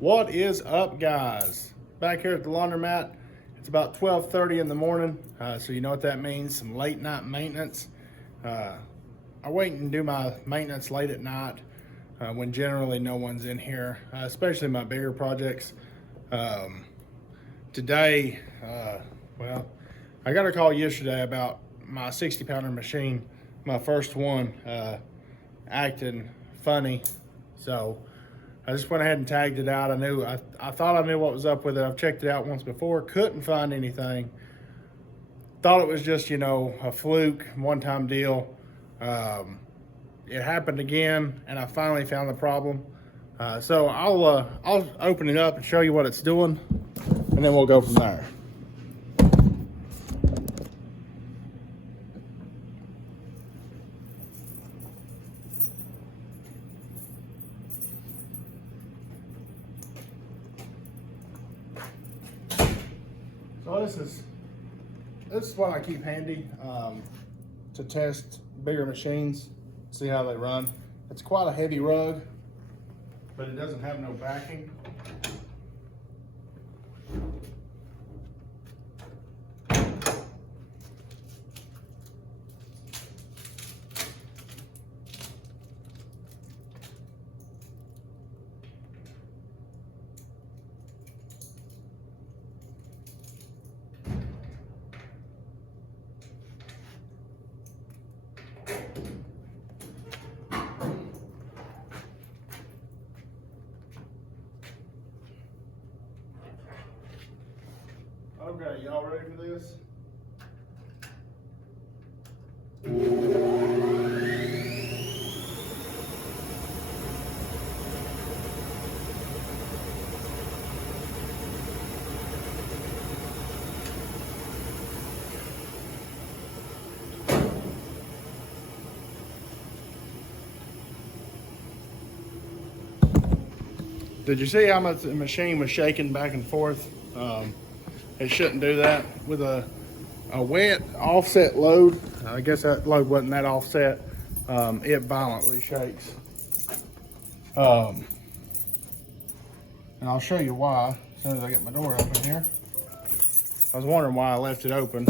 What is up, guys? Back here at the laundromat. It's about 12:30 in the morning, so you know what that means, some late night maintenance. I wait and do my maintenance late at night when generally no one's in here, especially my bigger projects. Today, well, I got a call yesterday about my 60-pounder machine, my first one, acting funny, so I just went ahead and tagged it out. I thought I knew what was up with it. I've checked it out once before, couldn't find anything. Thought it was just, a fluke, one-time deal. It happened again, and I finally found the problem. So I'll open it up and show you what it's doing, and then we'll go from there. So this is what I keep handy to test bigger machines, see how they run. It's quite a heavy rug, but it doesn't have no backing. Okay, y'all ready for this? Did you see how much the machine was shaking back and forth? It shouldn't do that with a wet offset load. I guess that load wasn't that offset. It violently shakes. And I'll show you why as soon as I get my door open here. I was wondering why I left it open.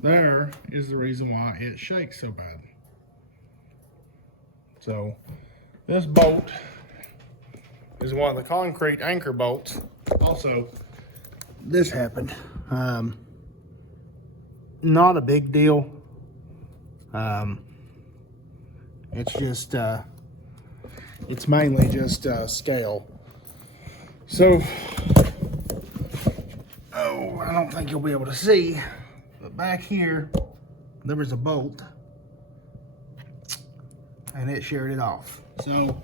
There is the reason why it shakes so bad. So this bolt is one of the concrete anchor bolts. Also, this happened. Not a big deal. It's just, it's mainly just scale. So, I don't think you'll be able to see, but back here, there was a bolt, and it sheared it off. So,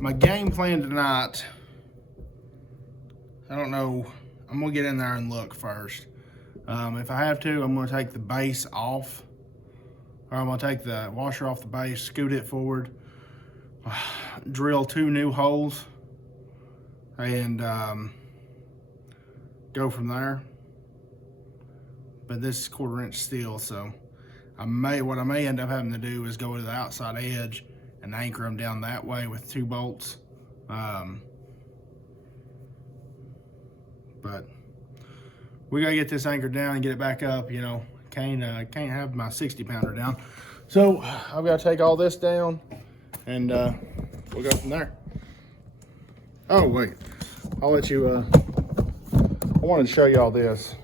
my game plan tonight, I don't know, I'm gonna get in there and look first. If I have to, I'm gonna take the base off, or I'm gonna take the washer off the base, scoot it forward, drill 2 new holes, and go from there. But this is 1/4 inch steel, so what I may end up having to do is go to the outside edge and anchor them down that way with 2 bolts. But we gotta get this anchored down and get it back up. Can't have my 60-pounder down. So I've got to take all this down, and we'll go from there. Oh wait, I'll let you. I wanted to show you all this.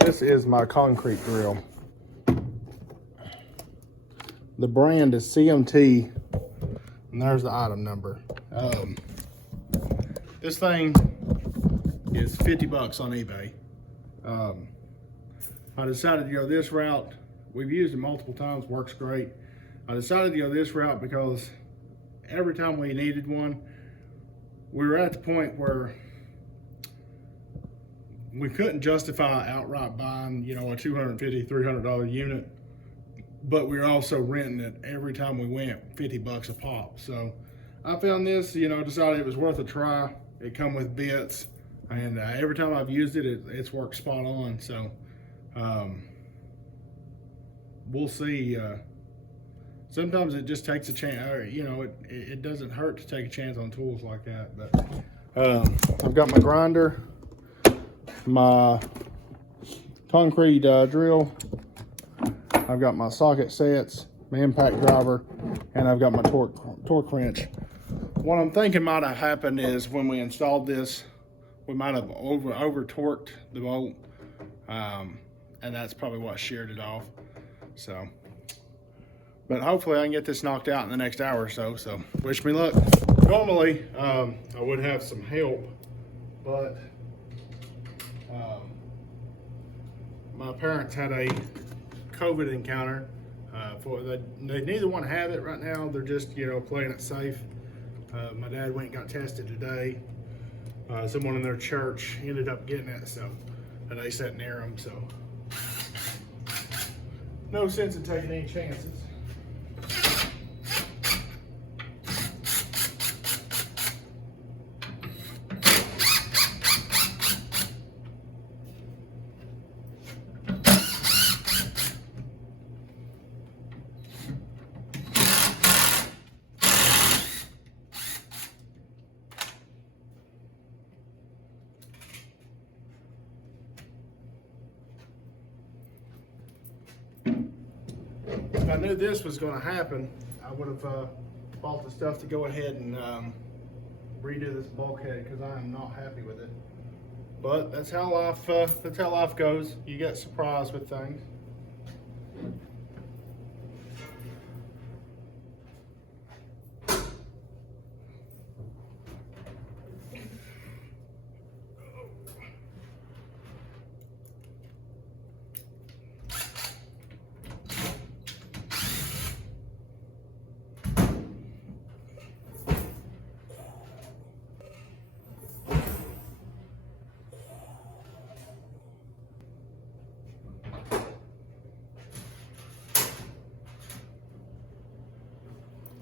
This is my concrete drill. The brand is CMT, and there's the item number. This thing is 50 bucks on eBay. I decided to go this route. We've used it multiple times, works great. I decided to go this route because every time we needed one, we were at the point where we couldn't justify outright buying, a $250, $300 unit, but we were also renting it every time we went, 50 bucks a pop. So I found this, decided it was worth a try. It come with bits. And every time I've used it, it's worked spot on. So we'll see. Sometimes it just takes a chance, or, you know, it doesn't hurt to take a chance on tools like that. But I've got my grinder, my concrete drill, I've got my socket sets, my impact driver, and I've got my torque wrench. What I'm thinking might have happened is when we installed this, we might have over torqued the bolt, and that's probably what sheared it off. So, but hopefully I can get this knocked out in the next hour or so. So wish me luck. Normally I would have some help, but my parents had a COVID encounter. They neither want to have it right now. They're just, you know, playing it safe. My dad went and got tested today. Someone in their church ended up getting it, so, and they sat near them, so no sense in taking any chances. If I knew this was going to happen, I would have bought the stuff to go ahead and redo this bulkhead, because I am not happy with it. But that's how life goes. You get surprised with things.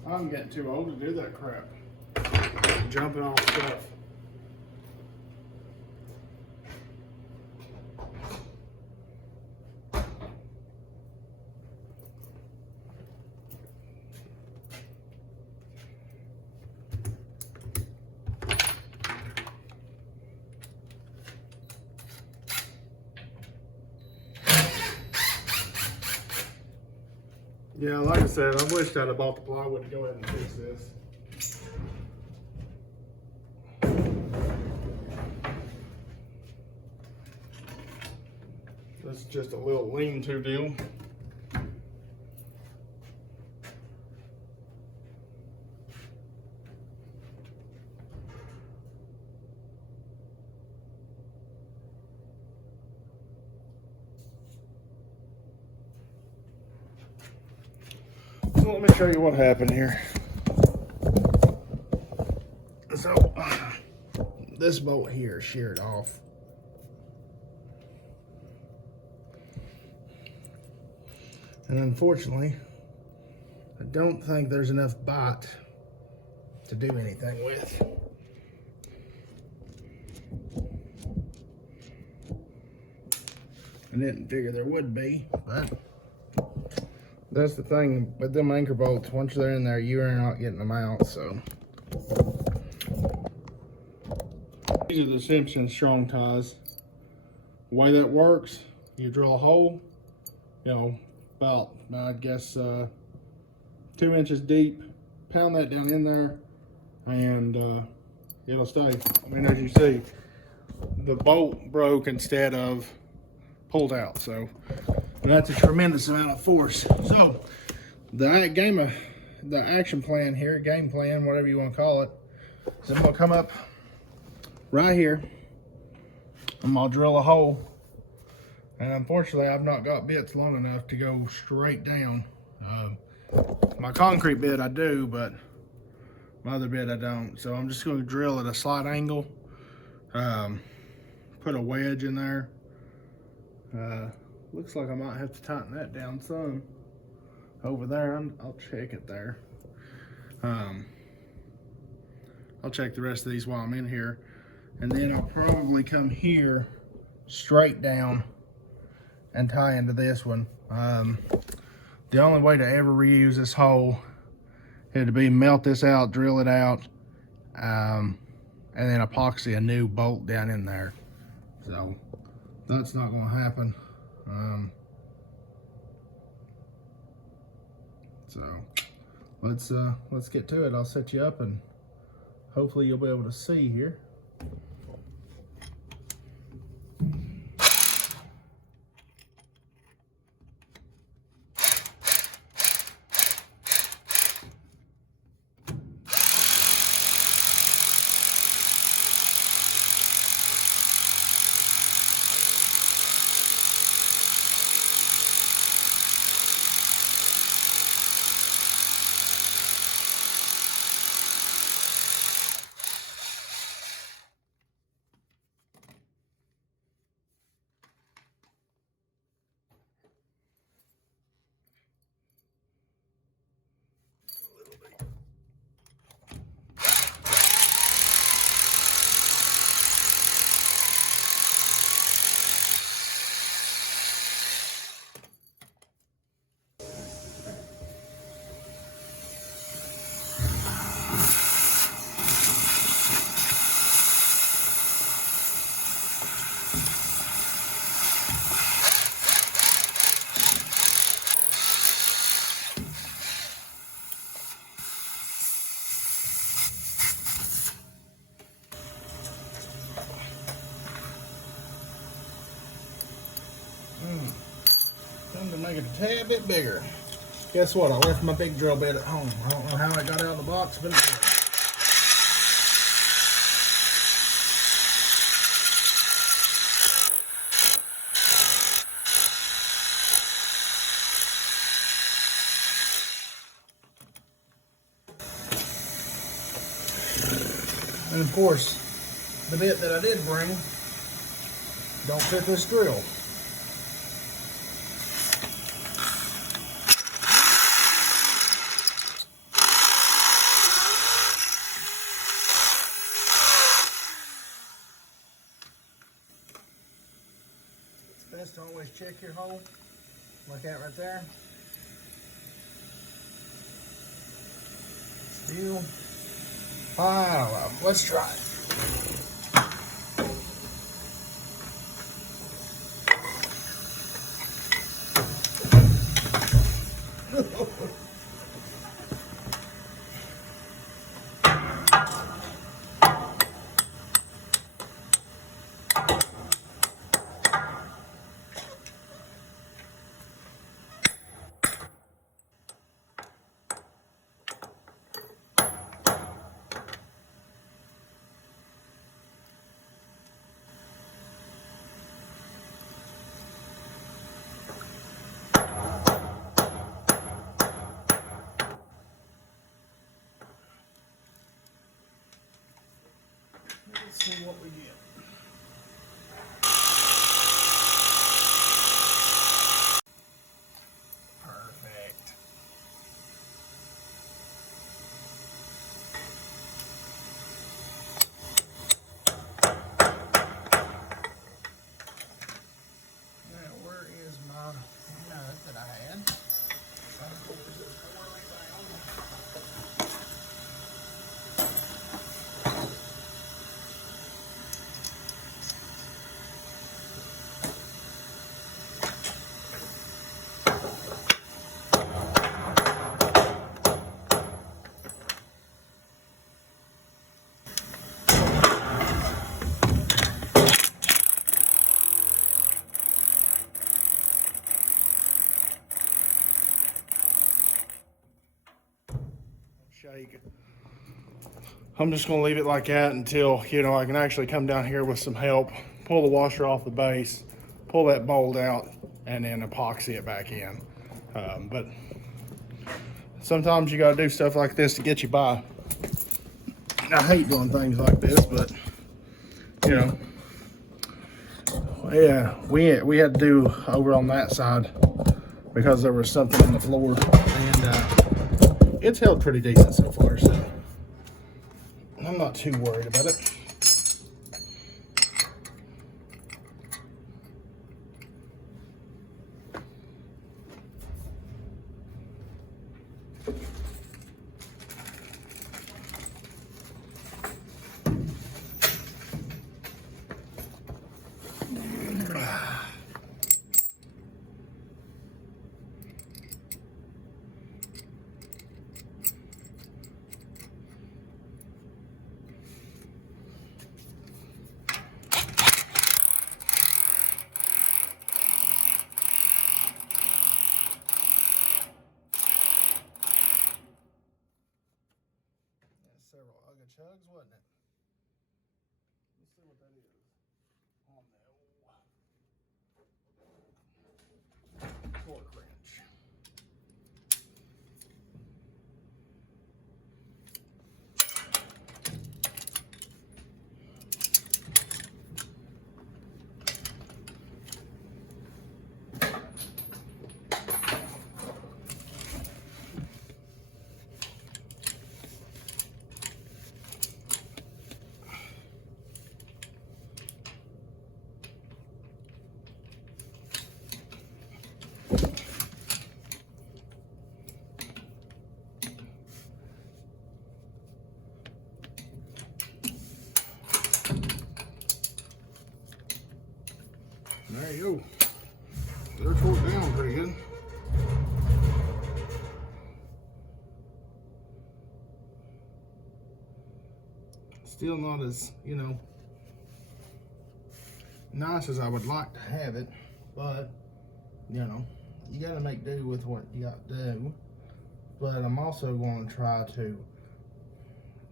I'm getting too old to do that crap. Jumping off stuff. Yeah, like I said, I wish I'd have bought the plywood to go ahead and fix this. That's just a little lean-to deal. So let me show you what happened here. So this bolt here sheared off. And unfortunately, I don't think there's enough bite to do anything with. I didn't figure there would be, but that's the thing with them anchor bolts. Once they're in there, you are not getting them out. So these are the Simpson strong ties. The way that works, you drill a hole, you know, about, I guess, 2 inches deep, pound that down in there, and it'll stay. I mean, as you see, the bolt broke instead of pulled out, so that's a tremendous amount of force. So the action plan here, game plan, whatever you want to call it, is I'm gonna come up right here, I'm gonna drill a hole. And unfortunately, I've not got bits long enough to go straight down. My concrete bit I do, but my other bit I don't. So I'm just going to drill at a slight angle. Put a wedge in there. Looks like I might have to tighten that down some. Over there, I'll check it there. I'll check the rest of these while I'm in here. And then I'll probably come here straight down and tie into this one. The only way to ever reuse this hole is to be melt this out, drill it out, and then epoxy a new bolt down in there. So that's not going to happen. So let's get to it. I'll set you up and hopefully you'll be able to see here. Time to make it a tad bit bigger. Guess what? I left my big drill bit at home. I don't know how I got out of the box, but it did. And of course, the bit that I did bring don't fit this drill. It's best to always check your hole, like that right there. Steel. Let's try it. Let's see what we get. Perfect. Now, where is my nut that I had? Shake. I'm just going to leave it like that until, you know, I can actually come down here with some help, pull the washer off the base, pull that bolt out, and then epoxy it back in. But sometimes you got to do stuff like this to get you by. I hate doing things like this, but, you know, yeah, we had to do over on that side because there was something on the floor, and it's held pretty decent so far, so I'm not too worried about it. chugs, wasn't it? Let's see what that is on the torque wrench. There you go. They're torqued down pretty good. Still not as, you know, nice as I would like to have it, but, you know, you got to make do with what you got to do. But I'm also going to try to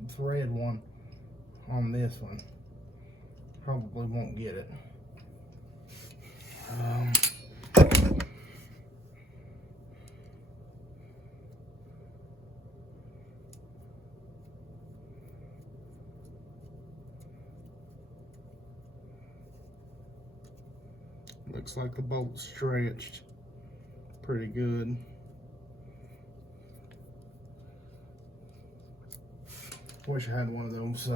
thread one on this one. Probably won't get it. Looks like the bolt's stretched pretty good. Wish I had one of those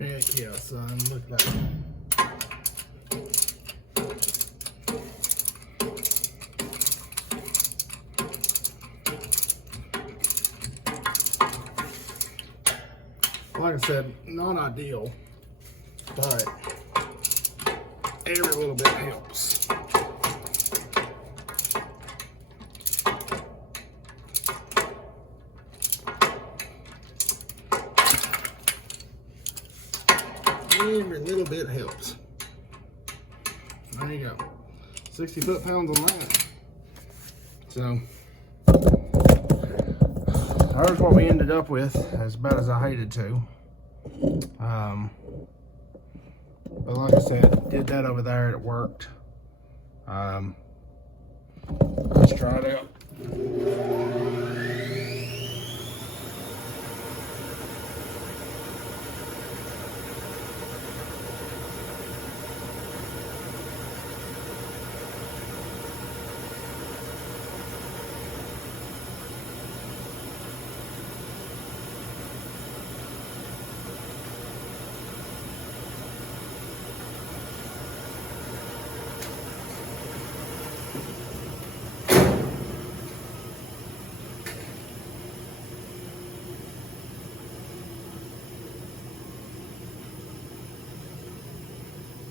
heck yeah, son, look at that. Like I said, not ideal, but every little bit helps. Every little bit helps. There you go. 60 foot-pounds on that. So, there's what we ended up with, as bad as I hated to. But like I said, did that over there, it worked. Let's try it out.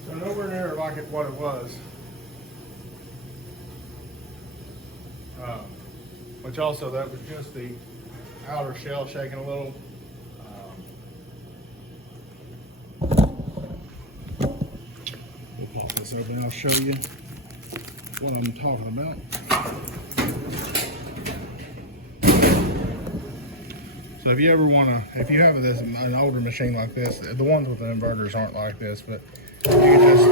So nowhere near like it what it was. Which also, that was just the outer shell shaking a little. We'll pop this open and I'll show you what I'm talking about. So if you ever want to, if you have an older machine like this, the ones with the inverters aren't like this, but you can just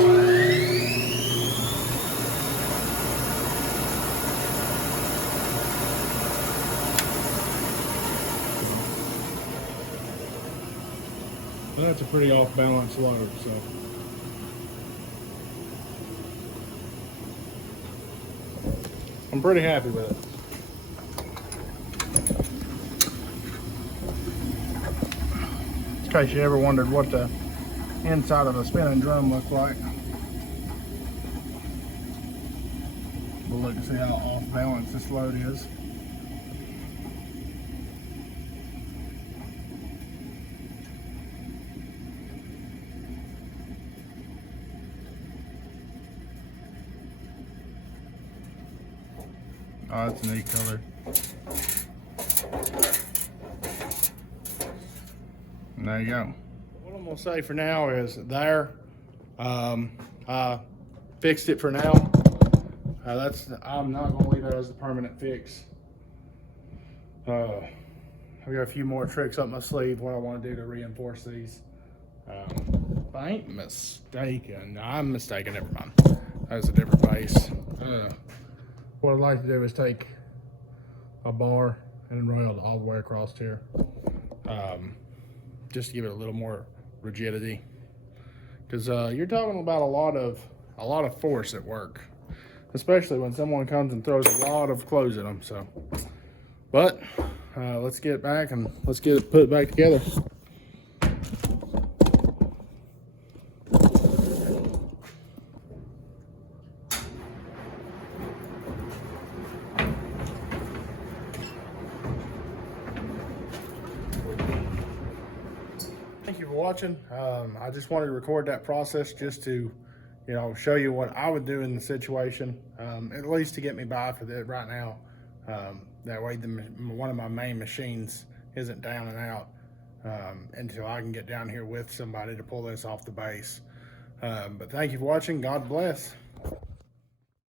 that's a pretty off balance load, so I'm pretty happy with it. In case you ever wondered what the inside of a spinning drum look like. We'll look and see how off balance this load is. Oh, that's a neat color. And there you go. What I'm gonna say for now is there. I fixed it for now. I'm not gonna leave that as the permanent fix. I got a few more tricks up my sleeve. What I want to do to reinforce these. If I ain't mistaken, I'm mistaken. Never mind. That's a different base. What I'd like to do is take a bar and rail it all the way across here, just to give it a little more rigidity. Because you're talking about a lot of force at work, especially when someone comes and throws a lot of clothes at them. So, but let's get back and let's get it put back together. Thank you for watching. I just wanted to record that process just to, show you what I would do in the situation, at least to get me by for that right now. That way one of my main machines isn't down and out until I can get down here with somebody to pull this off the base. But thank you for watching. God bless.